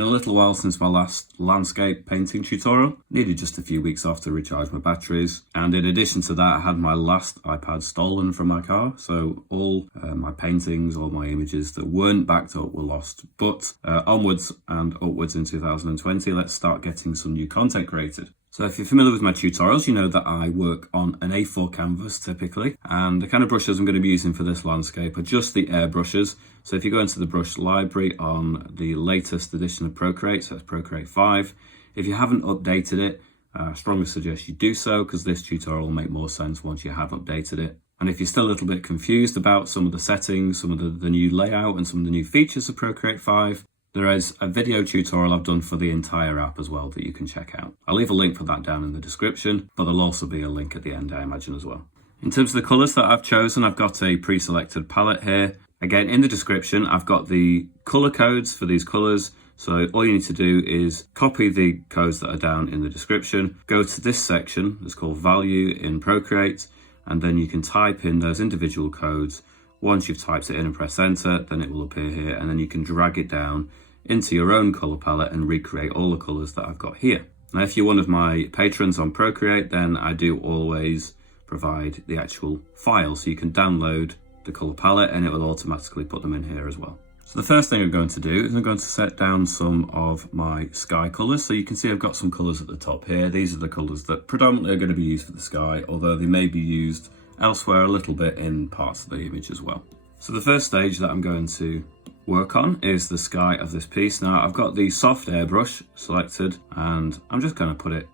Been a little while since my last landscape painting tutorial. Needed just a few weeks off to recharge my batteries. And in addition to that, I had my last iPad stolen from my car. So all my paintings, all my images that weren't backed up were lost. But onwards and upwards in 2020, let's start getting some new content created. So if you're familiar with my tutorials, you know that I work on an A4 canvas typically, and the kind of brushes I'm going to be using for this landscape are just the air brushes. So if you go into the brush library on the latest edition of Procreate, so it's Procreate 5, if you haven't updated it, I strongly suggest you do so, because this tutorial will make more sense once you have updated it. And if you're still a little bit confused about some of the settings, some of the new layout and some of the new features of Procreate 5, there is a video tutorial I've done for the entire app as well that you can check out. I'll leave a link for that down in the description, but there'll also be a link at the end, I imagine, as well. In terms of the colours that I've chosen, I've got a pre-selected palette here. Again, in the description, I've got the colour codes for these colours. So all you need to do is copy the codes that are down in the description, go to this section that's called Value in Procreate, and then you can type in those individual codes. Once you've typed it in and press enter, then it will appear here, and then you can drag it down into your own colour palette and recreate all the colours that I've got here. Now, if you're one of my patrons on Procreate, then I do always provide the actual file, so you can download the colour palette and it will automatically put them in here as well. So the first thing I'm going to do is I'm going to set down some of my sky colours. So you can see I've got some colours at the top here. These are the colours that predominantly are going to be used for the sky, although they may be used elsewhere a little bit in parts of the image as well. So the first stage that I'm going to work on is the sky of this piece. Now I've got the soft airbrush selected and I'm just going to put it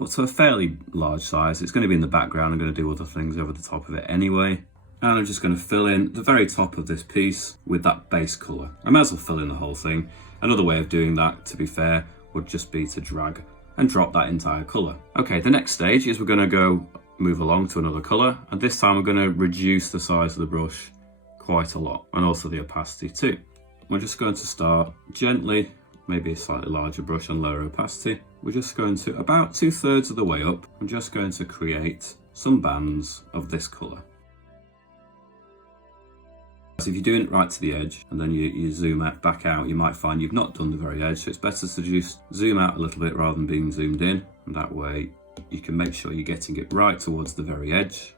up to a fairly large size. It's going to be in the background. I'm going to do other things over the top of it anyway. And I'm just going to fill in the very top of this piece with that base colour. I might as well fill in the whole thing. Another way of doing that, to be fair, would just be to drag and drop that entire colour. Okay, the next stage is we're going to move along to another colour, and this time we're going to reduce the size of the brush quite a lot, and also the opacity too. We're just going to start gently, maybe a slightly larger brush and lower opacity. We're just going to, about 2/3 of the way up, I'm just going to create some bands of this colour. So if you're doing it right to the edge and then you zoom out, back out, you might find you've not done the very edge, so it's better to just zoom out a little bit rather than being zoomed in, and that way you can make sure you're getting it right towards the very edge.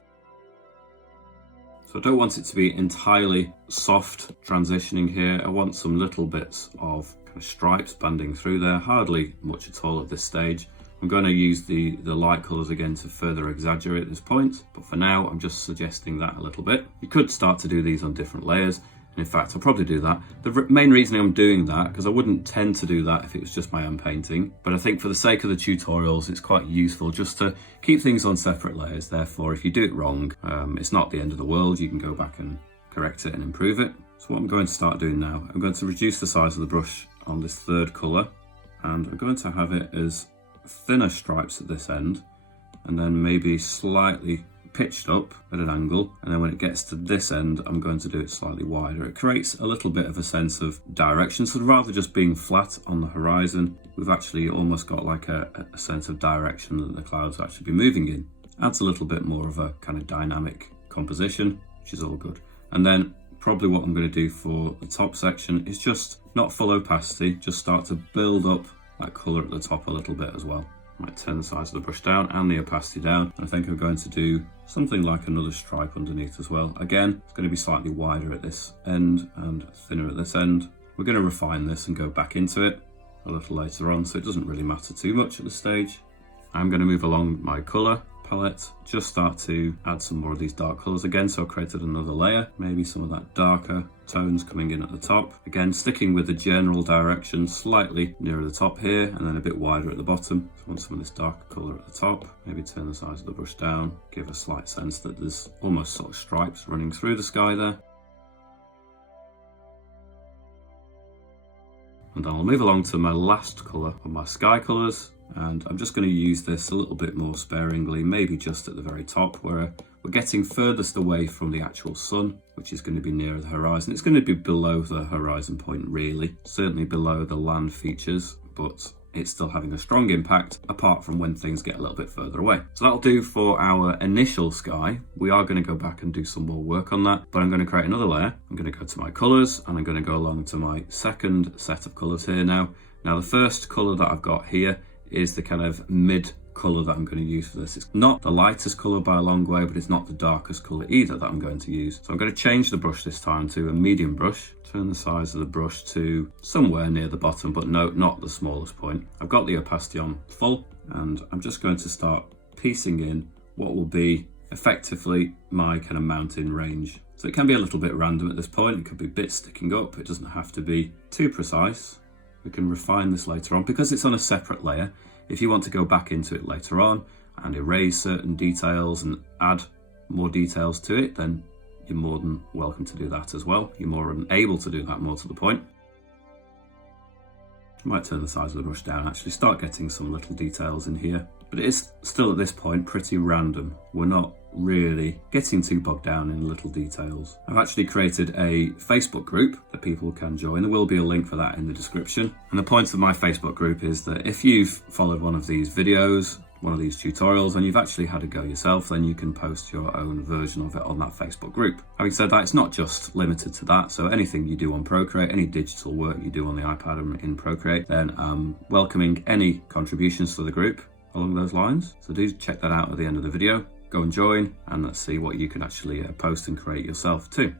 So I don't want it to be entirely soft transitioning here. I want some little bits of kind of stripes banding through there, hardly much at all at this stage. I'm going to use the light colours again to further exaggerate this point, but for now I'm just suggesting that a little bit. You could start to do these on different layers. And in fact, I'll probably do that. The main reason I'm doing that, because I wouldn't tend to do that if it was just my own painting, but I think for the sake of the tutorials, it's quite useful just to keep things on separate layers. Therefore, if you do it wrong, it's not the end of the world. You can go back and correct it and improve it. So what I'm going to start doing now, I'm going to reduce the size of the brush on this third colour, and I'm going to have it as thinner stripes at this end, and then maybe slightly pitched up at an angle, and then when it gets to this end I'm going to do it slightly wider. It creates a little bit of a sense of direction, so rather just being flat on the horizon, we've actually almost got like a sense of direction that the clouds will actually be moving in. Adds a little bit more of a kind of dynamic composition, which is all good. And then probably what I'm going to do for the top section is just not full opacity, just start to build up that colour at the top a little bit as well. I might turn the size of the brush down and the opacity down. I think I'm going to do something like another stripe underneath as well. Again, it's going to be slightly wider at this end and thinner at this end. We're going to refine this and go back into it a little later on, so it doesn't really matter too much at this stage. I'm going to move along my colour palette, just start to add some more of these dark colours again. So I've created another layer, maybe some of that darker tones coming in at the top. Again, sticking with the general direction, slightly nearer the top here and then a bit wider at the bottom. So I want some of this darker colour at the top, maybe turn the size of the brush down, give a slight sense that there's almost sort of stripes running through the sky there. And then I'll move along to my last colour of my sky colours. And I'm just going to use this a little bit more sparingly, maybe just at the very top where we're getting furthest away from the actual sun, which is going to be nearer the horizon. It's going to be below the horizon point really, certainly below the land features, but it's still having a strong impact, apart from when things get a little bit further away. So that'll do for our initial sky. We are going to go back and do some more work on that, but I'm going to create another layer. I'm going to go to my colours, and I'm going to go along to my second set of colours here now. Now the first colour that I've got here is the kind of mid colour that I'm going to use for this. It's not the lightest colour by a long way, but it's not the darkest colour either that I'm going to use. So I'm going to change the brush this time to a medium brush. Turn the size of the brush to somewhere near the bottom, but no, not the smallest point. I've got the opacity on full, and I'm just going to start piecing in what will be effectively my kind of mountain range. So it can be a little bit random at this point. It could be bits sticking up. It doesn't have to be too precise. We can refine this later on because it's on a separate layer. If you want to go back into it later on and erase certain details and add more details to it, then you're more than welcome to do that as well. You're more than able to do that, more to the point. I might turn the size of the brush down, actually start getting some little details in here. But it is still at this point pretty random. We're not really getting too bogged down in little details. I've actually created a Facebook group that people can join. There will be a link for that in the description. And the point of my Facebook group is that if you've followed one of these videos, one of these tutorials, and you've actually had a go yourself, then you can post your own version of it on that Facebook group. Having said that, it's not just limited to that. So anything you do on Procreate, any digital work you do on the iPad and in Procreate, then I'm welcoming any contributions to the group along those lines. So do check that out at the end of the video. Go and join, and let's see what you can actually post and create yourself too.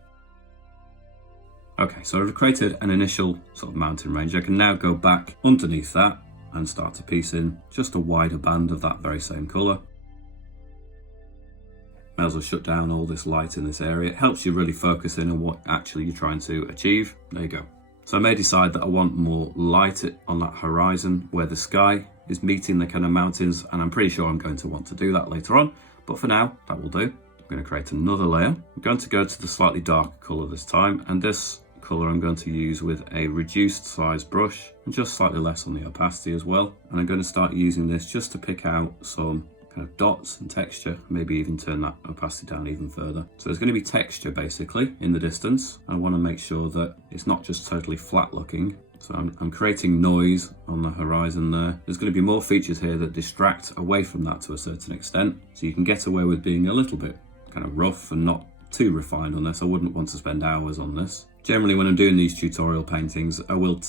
Okay, so I've created an initial sort of mountain range. I can now go back underneath that and start to piece in just a wider band of that very same colour. May as well shut down all this light in this area. It helps you really focus in on what actually you're trying to achieve. There you go. So I may decide that I want more light on that horizon where the sky is meeting the kind of mountains, and I'm pretty sure I'm going to want to do that later on. But for now, that will do. I'm going to create another layer. I'm going to go to the slightly darker colour this time, and this colour I'm going to use with a reduced size brush and just slightly less on the opacity as well. And I'm going to start using this just to pick out some kind of dots and texture, maybe even turn that opacity down even further. So there's going to be texture basically in the distance. I want to make sure that it's not just totally flat looking. So I'm creating noise on the horizon there. There's going to be more features here that distract away from that to a certain extent. So you can get away with being a little bit kind of rough and not too refined on this. I wouldn't want to spend hours on this. Generally, when I'm doing these tutorial paintings, I will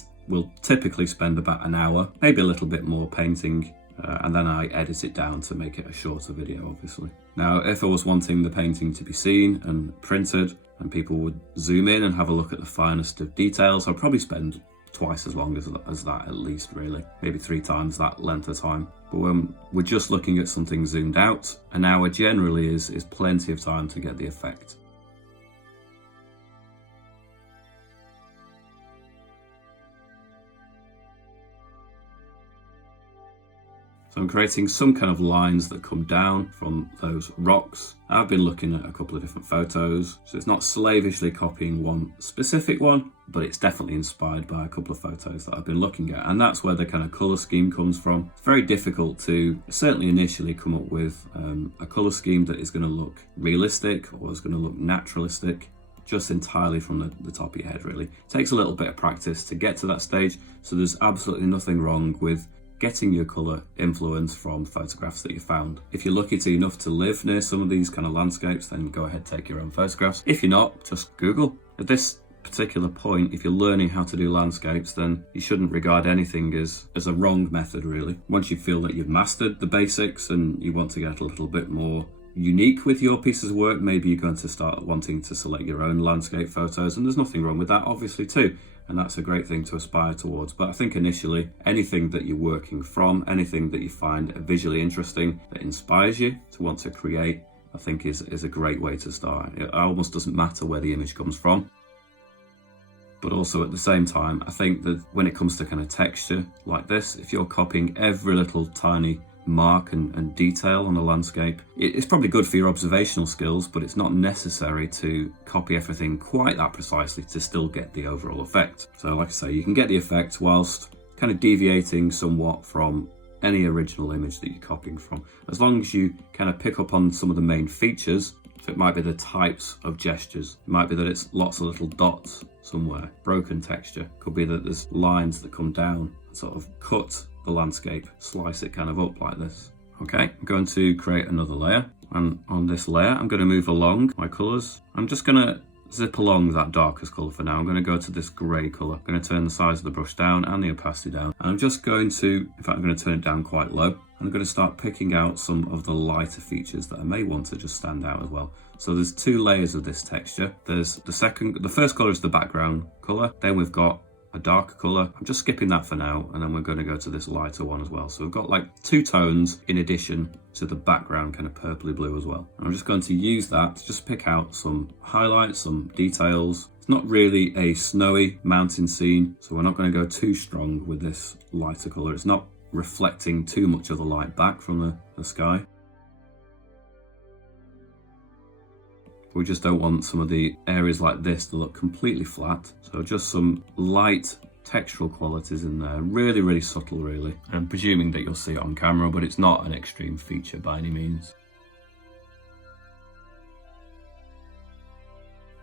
typically spend about an hour, maybe a little bit more painting, and then I edit it down to make it a shorter video, obviously. Now, if I was wanting the painting to be seen and printed, and people would zoom in and have a look at the finest of details, I'd probably spend twice as long as that at least, really. Maybe 3 times that length of time. But when we're just looking at something zoomed out, an hour generally is plenty of time to get the effect. So I'm creating some kind of lines that come down from those rocks. I've been looking at a couple of different photos, so it's not slavishly copying one specific one, but it's definitely inspired by a couple of photos that I've been looking at, and that's where the kind of colour scheme comes from. It's very difficult to, certainly initially, come up with a colour scheme that is going to look realistic or is going to look naturalistic, just entirely from the top of your head, really. It takes a little bit of practice to get to that stage, so there's absolutely nothing wrong with getting your colour influence from photographs that you found. If you're lucky enough to live near some of these kind of landscapes, then go ahead, take your own photographs. If you're not, just Google. At this particular point, if you're learning how to do landscapes, then you shouldn't regard anything as a wrong method, really. Once you feel that you've mastered the basics and you want to get a little bit more unique with your pieces of work, maybe you're going to start wanting to select your own landscape photos, and there's nothing wrong with that, obviously, too. And that's a great thing to aspire towards. But I think initially, anything that you're working from, anything that you find visually interesting, that inspires you to want to create, I think is a great way to start. It almost doesn't matter where the image comes from. But also at the same time, I think that when it comes to kind of texture like this, if you're copying every little tiny mark and detail on a landscape, it's probably good for your observational skills, but it's not necessary to copy everything quite that precisely to still get the overall effect. So like I say, you can get the effect whilst kind of deviating somewhat from any original image that you're copying from, as long as you kind of pick up on some of the main features. So it might be the types of gestures, it might be that it's lots of little dots somewhere, broken texture, could be that there's lines that come down, sort of cut the landscape, slice it kind of up like this. Okay, I'm going to create another layer, and on this layer I'm going to move along my colours. I'm just going to zip along that darkest colour for now. I'm going to go to this grey colour. I'm going to turn the size of the brush down and the opacity down. And I'm just going to, in fact I'm going to turn it down quite low. And I'm going to start picking out some of the lighter features that I may want to just stand out as well. So there's two layers of this texture. There's the first colour is the background colour. Then we've got a darker colour. I'm just skipping that for now, and then we're going to go to this lighter one as well. So we've got like two tones in addition to the background kind of purpley blue as well. And I'm just going to use that to just pick out some highlights, some details. It's not really a snowy mountain scene, so we're not going to go too strong with this lighter colour. It's not reflecting too much of the light back from the sky. We just don't want some of the areas like this to look completely flat. So just some light textural qualities in there. Really, really subtle, really. I'm presuming that you'll see it on camera, but it's not an extreme feature by any means.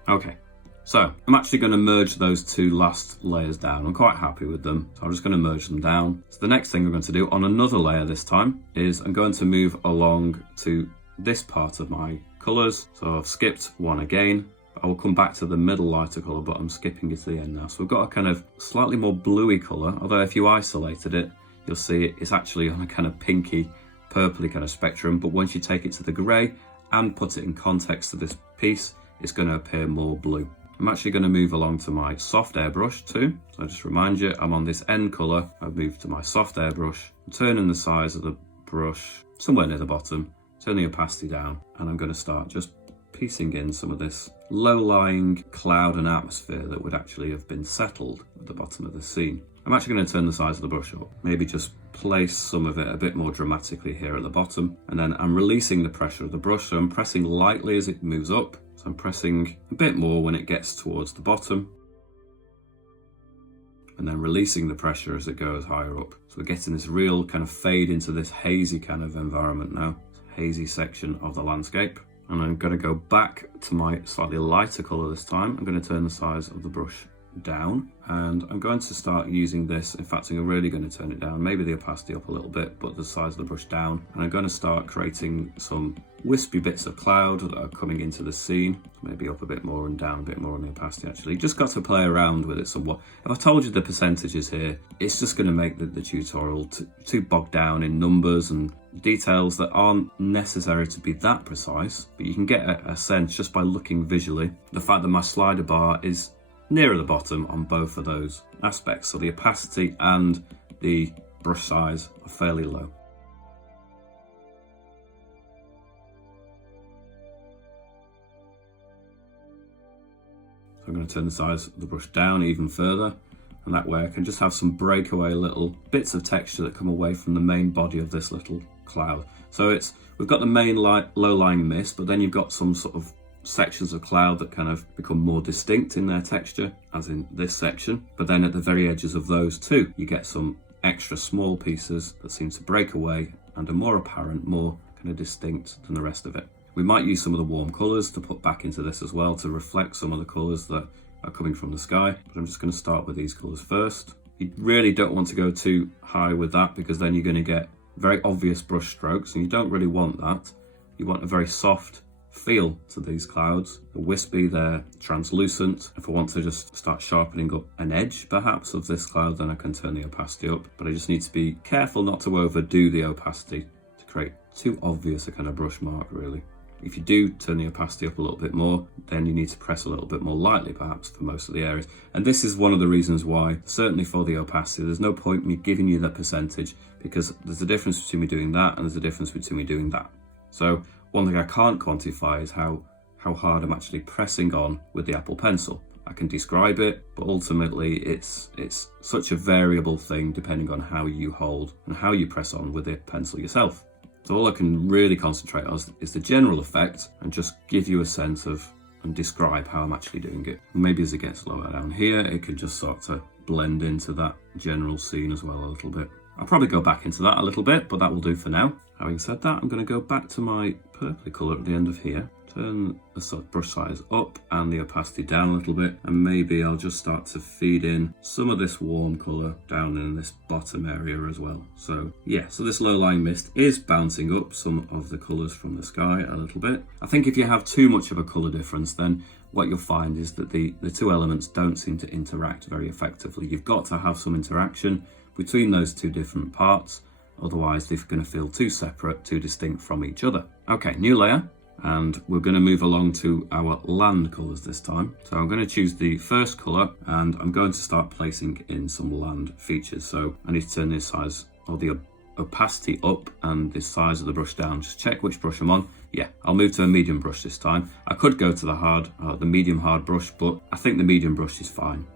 Okay, so I'm actually going to merge those two last layers down. I'm quite happy with them, so I'm just going to merge them down. So the next thing I'm going to do on another layer this time is I'm going to move along to this part of my colours. So I've skipped one again. I will come back to the middle lighter colour, but I'm skipping it to the end now. So we've got a kind of slightly more bluey colour, although if you isolated it, you'll see it's actually on a kind of pinky, purpley kind of spectrum. But once you take it to the grey and put it in context to this piece, it's going to appear more blue. I'm actually going to move along to my soft airbrush too. So just remind you, I'm on this end colour. I've moved to my soft airbrush, I'm turning the size of the brush somewhere near the bottom, turn the opacity down, and I'm going to start just piecing in some of this low-lying cloud and atmosphere that would actually have been settled at the bottom of the scene. I'm actually going to turn the size of the brush up, maybe just place some of it a bit more dramatically here at the bottom, and then I'm releasing the pressure of the brush, so I'm pressing lightly as it moves up, so I'm pressing a bit more when it gets towards the bottom, and then releasing the pressure as it goes higher up. So we're getting this real kind of fade into this hazy kind of environment now. Hazy section of the landscape, and I'm going to go back to my slightly lighter colour this time. I'm going to turn the size of the brush down, and I'm going to start using this. In fact, I'm really going to turn it down, maybe the opacity up a little bit, but the size of the brush down, and I'm going to start creating some wispy bits of cloud that are coming into the scene, maybe up a bit more and down a bit more on the opacity. Actually just got to play around with it somewhat. If I told you the percentages here, it's just going to make the tutorial too bogged down in numbers and details that aren't necessary to be that precise, but you can get a sense just by looking visually. The fact that my slider bar is nearer the bottom on both of those aspects, so the opacity and the brush size are fairly low. So I'm going to turn the size of the brush down even further, and that way I can just have some breakaway little bits of texture that come away from the main body of this little cloud. So we've got the main low-lying mist, but then you've got some sort of sections of cloud that kind of become more distinct in their texture, as in this section. But then at the very edges of those too, you get some extra small pieces that seem to break away and are more apparent, more kind of distinct than the rest of it. We might use some of the warm colours to put back into this as well to reflect some of the colours that are coming from the sky, but I'm just going to start with these colours first. You really don't want to go too high with that, because then you're going to get very obvious brush strokes, and you don't really want that. You want a very soft feel to these clouds. The wispy, they're translucent. If I want to just start sharpening up an edge perhaps of this cloud, then I can turn the opacity up, but I just need to be careful not to overdo the opacity to create too obvious a kind of brush mark really. If you do turn the opacity up a little bit more, then you need to press a little bit more lightly perhaps for most of the areas. And this is one of the reasons why, certainly for the opacity, there's no point me giving you the percentage, because there's a difference between me doing that and there's a difference between me doing that. So one thing I can't quantify is how hard I'm actually pressing on with the Apple Pencil. I can describe it, but ultimately it's such a variable thing depending on how you hold and how you press on with the pencil yourself. So all I can really concentrate on is the general effect and just give you a sense of and describe how I'm actually doing it. Maybe as it gets lower down here, it can just start to blend into that general scene as well a little bit. I'll probably go back into that a little bit, but that will do for now. Having said that, I'm going to go back to my purpley colour at the end of here, turn the sort of brush size up and the opacity down a little bit, and maybe I'll just start to feed in some of this warm colour down in this bottom area as well. So yeah, so this low-lying mist is bouncing up some of the colours from the sky a little bit. I think if you have too much of a colour difference, then what you'll find is that the two elements don't seem to interact very effectively. You've got to have some interaction between those two different parts, otherwise they're going to feel too separate, too distinct from each other. Okay, new layer. And we're going to move along to our land colours this time. So I'm going to choose the first colour and I'm going to start placing in some land features. So I need to turn this size or the opacity up and the size of the brush down. Just check which brush I'm on. Yeah, I'll move to a medium brush this time. I could go to the medium hard brush, but I think the medium brush is fine.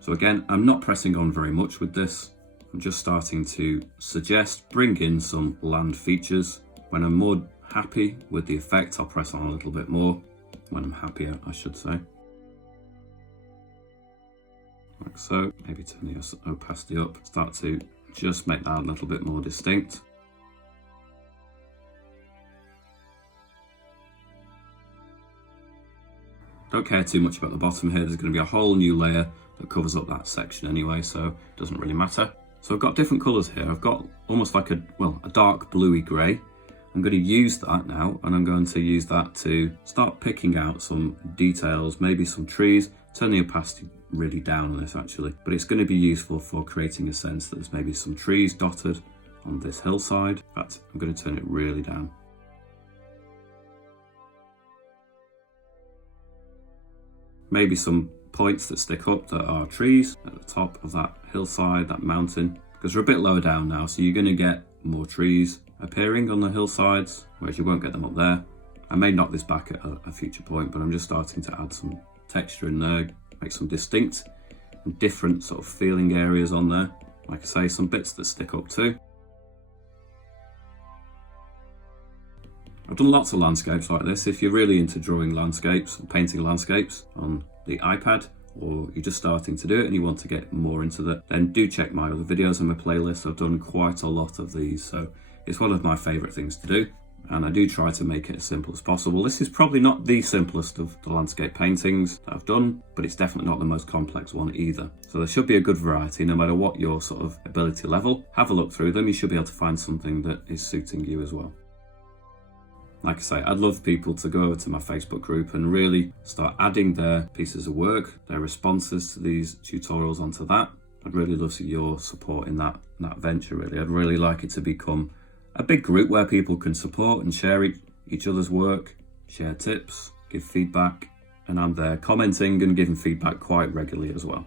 So again, I'm not pressing on very much with this. I'm just starting to suggest bring in some land features. When I'm more happy with the effect, I'll press on a little bit more. When I'm happier, I should say. Like so. Maybe turn the opacity up. Start to just make that a little bit more distinct. Don't care too much about the bottom here. There's going to be a whole new layer that covers up that section anyway, so it doesn't really matter. So I've got different colours here. I've got almost like a dark bluey grey. I'm going to use that now, and I'm going to use that to start picking out some details, maybe some trees. Turn the opacity really down on this actually, but it's going to be useful for creating a sense that there's maybe some trees dotted on this hillside. In fact, I'm going to turn it really down. Maybe some points that stick up that are trees at the top of that hillside, that mountain, because we're a bit lower down now, so you're going to get more trees appearing on the hillsides, whereas you won't get them up there. I may knock this back at a future point, but I'm just starting to add some texture in there, make some distinct and different sort of feeling areas on there. Like I say, some bits that stick up too. I've done lots of landscapes like this. If you're really into drawing landscapes and painting landscapes on the iPad, or you're just starting to do it and you want to get more into that, then do check my other videos on my playlist. I've done quite a lot of these, so it's one of my favourite things to do, and I do try to make it as simple as possible. This is probably not the simplest of the landscape paintings that I've done, but it's definitely not the most complex one either. So there should be a good variety no matter what your sort of ability level. Have a look through them, you should be able to find something that is suiting you as well. Like I say, I'd love people to go over to my Facebook group and really start adding their pieces of work, their responses to these tutorials onto that. I'd really love your support in that venture really. I'd really like it to become a big group where people can support and share each other's work, share tips, give feedback, and I'm there commenting and giving feedback quite regularly as well.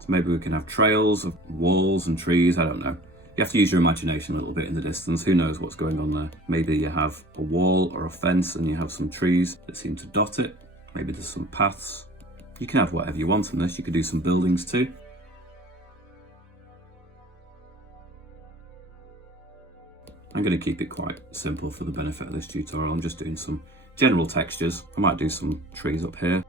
So maybe we can have trails of walls and trees, I don't know. You have to use your imagination a little bit in the distance. Who knows what's going on there? Maybe you have a wall or a fence and you have some trees that seem to dot it. Maybe there's some paths. You can have whatever you want on this. You could do some buildings too. I'm going to keep it quite simple for the benefit of this tutorial. I'm just doing some general textures. I might do some trees up here.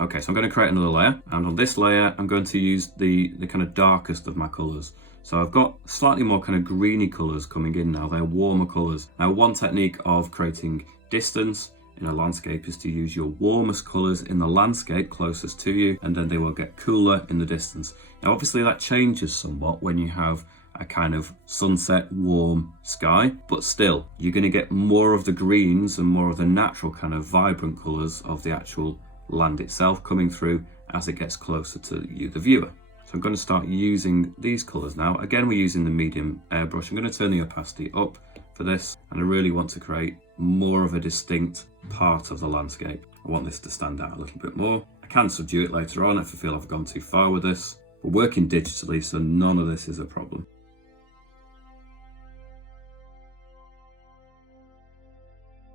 Okay, so I'm going to create another layer, and on this layer I'm going to use the kind of darkest of my colours. So I've got slightly more kind of greeny colours coming in now, they're warmer colours. Now one technique of creating distance in a landscape is to use your warmest colours in the landscape closest to you, and then they will get cooler in the distance. Now obviously that changes somewhat when you have a kind of sunset warm sky, but still you're going to get more of the greens and more of the natural kind of vibrant colours of the actual land itself coming through as it gets closer to you, the viewer. So I'm going to start using these colours now. Again, we're using the medium airbrush. I'm going to turn the opacity up for this, and I really want to create more of a distinct part of the landscape. I want this to stand out a little bit more. I can subdue it later on if I feel I've gone too far with this. We're working digitally, so none of this is a problem.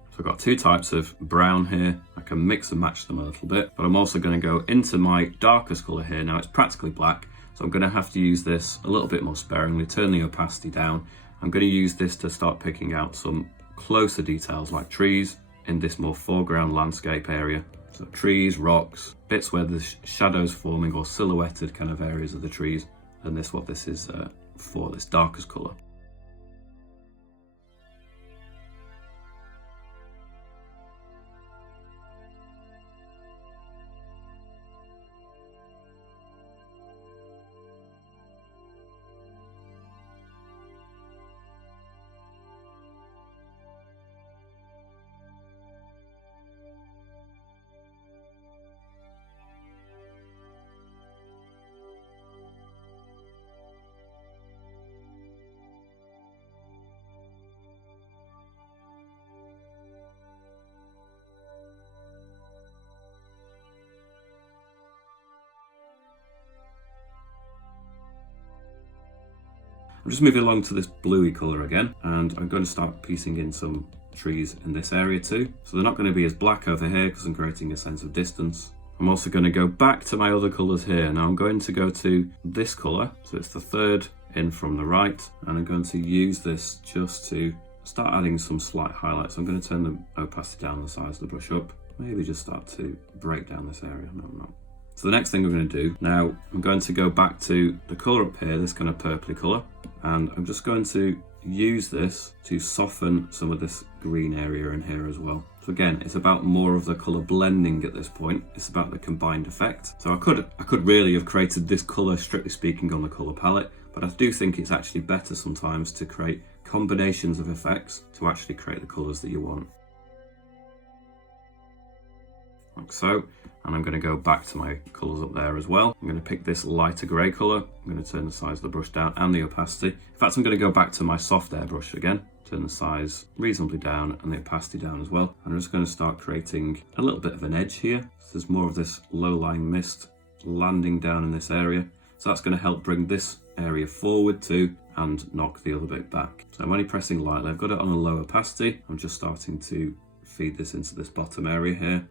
So I've got two types of brown here. I can mix and match them a little bit, but I'm also going to go into my darkest colour here. Now it's practically black, so I'm going to have to use this a little bit more sparingly, turn the opacity down, I'm going to use this to start picking out some closer details like trees in this more foreground landscape area. So trees, rocks, bits where the shadows forming or silhouetted kind of areas of the trees, and what this is for, this darkest colour. I'm just moving along to this bluey colour again, and I'm going to start piecing in some trees in this area too. So they're not going to be as black over here because I'm creating a sense of distance. I'm also going to go back to my other colours here. Now I'm going to go to this colour, so it's the third in from the right, and I'm going to use this just to start adding some slight highlights. I'm going to turn the opacity down, the size of the brush up, maybe just start to break down this area. No, I'm not. So the next thing we're going to do, now I'm going to go back to the colour up here, this kind of purpley colour, and I'm just going to use this to soften some of this green area in here as well. So again, it's about more of the colour blending at this point. It's about the combined effect. So I could really have created this colour, strictly speaking, on the colour palette, but I do think it's actually better sometimes to create combinations of effects to actually create the colours that you want. Like so, and I'm going to go back to my colours up there as well. I'm going to pick this lighter grey colour. I'm going to turn the size of the brush down and the opacity. In fact, I'm going to go back to my soft airbrush again, turn the size reasonably down and the opacity down as well. And I'm just going to start creating a little bit of an edge here. So there's more of this low-lying mist landing down in this area. So that's going to help bring this area forward too and knock the other bit back. So I'm only pressing lightly. I've got it on a low opacity. I'm just starting to feed this into this bottom area here.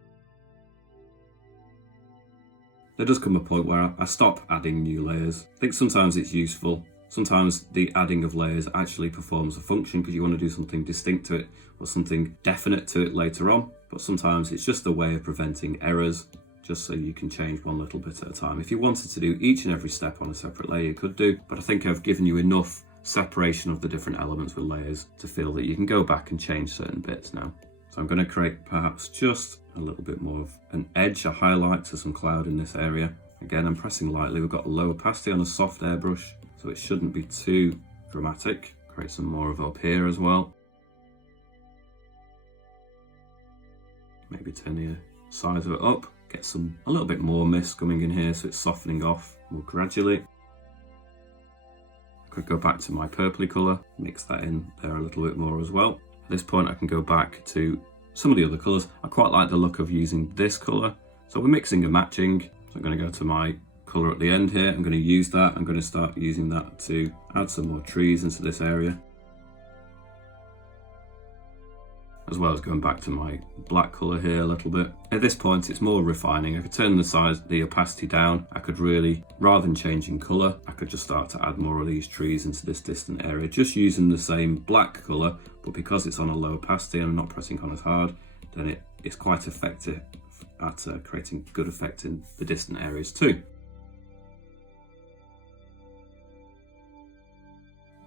There does come a point where I stop adding new layers. I think sometimes it's useful. Sometimes the adding of layers actually performs a function because you want to do something distinct to it or something definite to it later on. But sometimes it's just a way of preventing errors, just so you can change one little bit at a time. If you wanted to do each and every step on a separate layer, you could do, but I think I've given you enough separation of the different elements with layers to feel that you can go back and change certain bits now. So I'm going to create perhaps just a little bit more of an edge, a highlight to some cloud in this area. Again, I'm pressing lightly. We've got a low opacity on a soft airbrush, so it shouldn't be too dramatic. Create some more of up here as well. Maybe turn the size of it up. Get a little bit more mist coming in here, so it's softening off more gradually. I could go back to my purpley colour, mix that in there a little bit more as well. At this point I can go back to some of the other colours. I quite like the look of using this colour. So we're mixing and matching. So I'm going to go to my colour at the end here. I'm going to use that. I'm going to start using that to add some more trees into this area. As well as going back to my black colour here a little bit. At this point it's more refining. I could turn the opacity down. I could really, rather than changing colour, I could just start to add more of these trees into this distant area, just using the same black colour, but because it's on a low opacity and I'm not pressing on as hard, then it's quite effective at creating good effect in the distant areas too.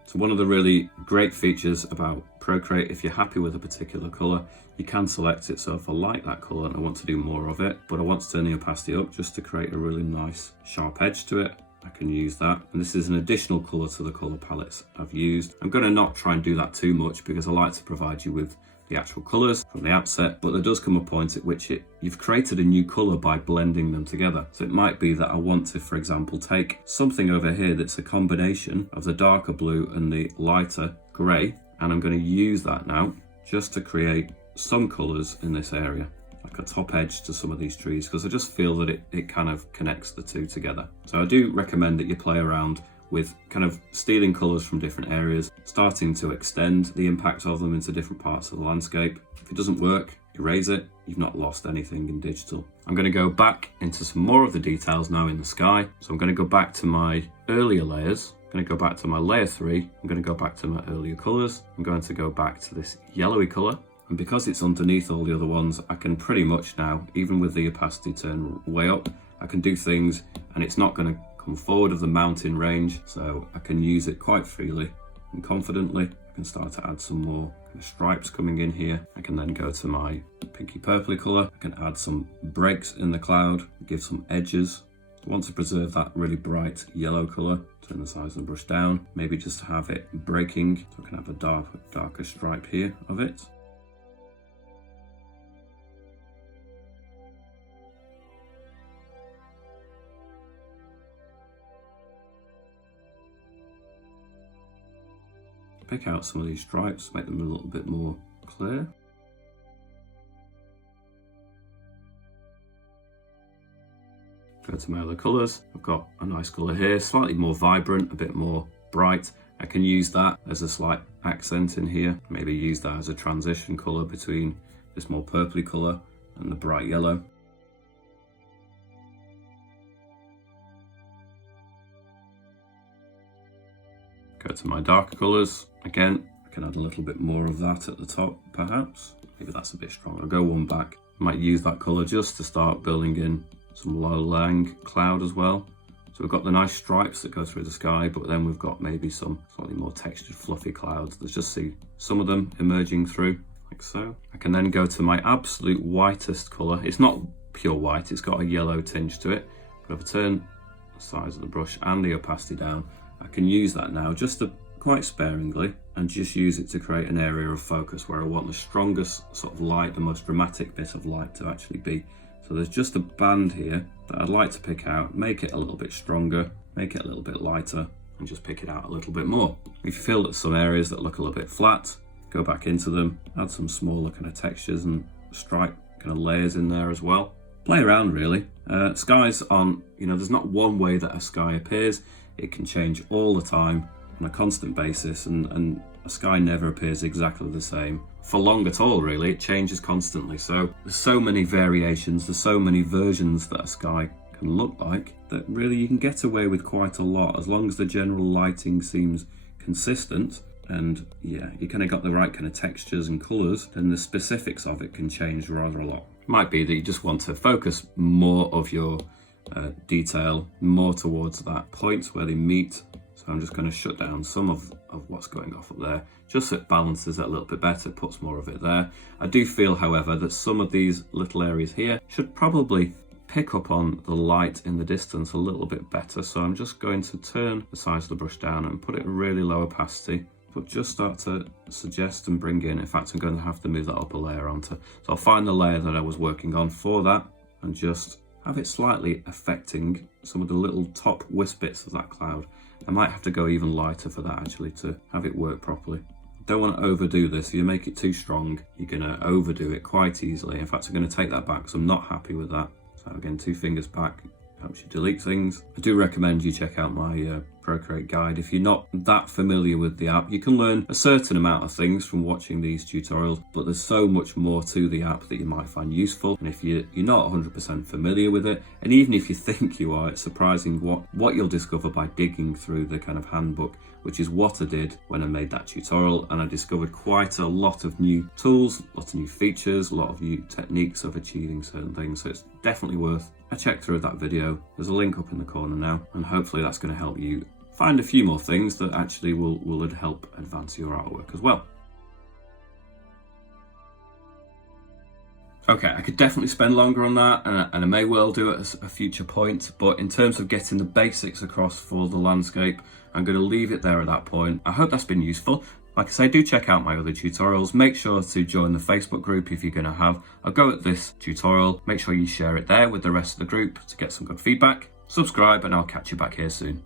So one of the really great features about Procreate, if you're happy with a particular colour, you can select it. So if I like that colour and I want to do more of it, but I want to turn the opacity up just to create a really nice sharp edge to it, I can use that. And this is an additional colour to the colour palettes I've used. I'm going to not try and do that too much because I like to provide you with the actual colours from the outset, but there does come a point at which you've created a new colour by blending them together. So it might be that I want to, for example, take something over here that's a combination of the darker blue and the lighter grey, and I'm going to use that now just to create some colours in this area, like a top edge to some of these trees, because I just feel that it kind of connects the two together. So I do recommend that you play around with kind of stealing colours from different areas, starting to extend the impact of them into different parts of the landscape. If it doesn't work, erase it. You've not lost anything in digital. I'm going to go back into some more of the details now in the sky. So I'm going to go back to my earlier layers I'm going to go back to my layer 3, I'm going to go back to my earlier colours, I'm going to go back to this yellowy colour, and because it's underneath all the other ones, I can pretty much now, even with the opacity turned way up, I can do things and it's not going to come forward of the mountain range, so I can use it quite freely and confidently. I can start to add some more kind of stripes coming in here. I can then go to my pinky purpley colour, I can add some breaks in the cloud, give some edges. I want to preserve that really bright yellow colour. Turn the size of the brush down, maybe just to have it breaking, so I can have a darker stripe here of it. Pick out some of these stripes, make them a little bit more clear. Go to my other colours. I've got a nice colour here, slightly more vibrant, a bit more bright. I can use that as a slight accent in here. Maybe use that as a transition colour between this more purpley colour and the bright yellow. Go to my darker colours. Again, I can add a little bit more of that at the top, perhaps. Maybe that's a bit strong. I'll go one back. I might use that colour just to start building in some low-lying cloud as well. So we've got the nice stripes that go through the sky, but then we've got maybe some slightly more textured, fluffy clouds. Let's just see some of them emerging through, like so. I can then go to my absolute whitest colour. It's not pure white, it's got a yellow tinge to it. But if I turn the size of the brush and the opacity down, I can use that now just to quite sparingly and just use it to create an area of focus where I want the strongest sort of light, the most dramatic bit of light to actually be. So there's just a band here that I'd like to pick out, make it a little bit stronger, make it a little bit lighter, and just pick it out a little bit more. If you feel that some areas that look a little bit flat, go back into them, add some smaller kind of textures and stripe kind of layers in there as well. Play around really. Skies on, there's not one way that a sky appears. It can change all the time on a constant basis, and a sky never appears exactly the same for long at all, really. It changes constantly. So there's so many variations, there's so many versions that a sky can look like that really you can get away with quite a lot as long as the general lighting seems consistent and you kind of got the right kind of textures and colours, then the specifics of it can change rather a lot. Might be that you just want to focus more of your detail more towards that point where they meet. So I'm just going to shut down some of what's going off up there, just so it balances it a little bit better, puts more of it there. I do feel, however, that some of these little areas here should probably pick up on the light in the distance a little bit better. So I'm just going to turn the size of the brush down and put it at really low opacity, but just start to suggest and bring in fact, I'm going to have to move that upper layer onto. So I'll find the layer that I was working on for that and just have it slightly affecting some of the little top wisp bits of that cloud. I might have to go even lighter for that actually to have it work properly. Don't want to overdo this. If you make it too strong, you're going to overdo it quite easily. In fact, I'm going to take that back because I'm not happy with that. So again, 2 fingers back, helps you delete things. I do recommend you check out my Procreate guide. If you're not that familiar with the app, you can learn a certain amount of things from watching these tutorials, but there's so much more to the app that you might find useful. And if you're not 100% familiar with it, and even if you think you are, it's surprising what you'll discover by digging through the kind of handbook, which is what I did when I made that tutorial. And I discovered quite a lot of new tools, a lot of new features, a lot of new techniques of achieving certain things. So it's definitely worth a check through that video. There's a link up in the corner now, and hopefully that's going to help you find a few more things that actually will help advance your artwork as well. Okay, I could definitely spend longer on that, and I may well do it at a future point, but in terms of getting the basics across for the landscape, I'm going to leave it there at that point. I hope that's been useful. Like I say, do check out my other tutorials. Make sure to join the Facebook group if you're going to have a go at this tutorial. Make sure you share it there with the rest of the group to get some good feedback. Subscribe, and I'll catch you back here soon.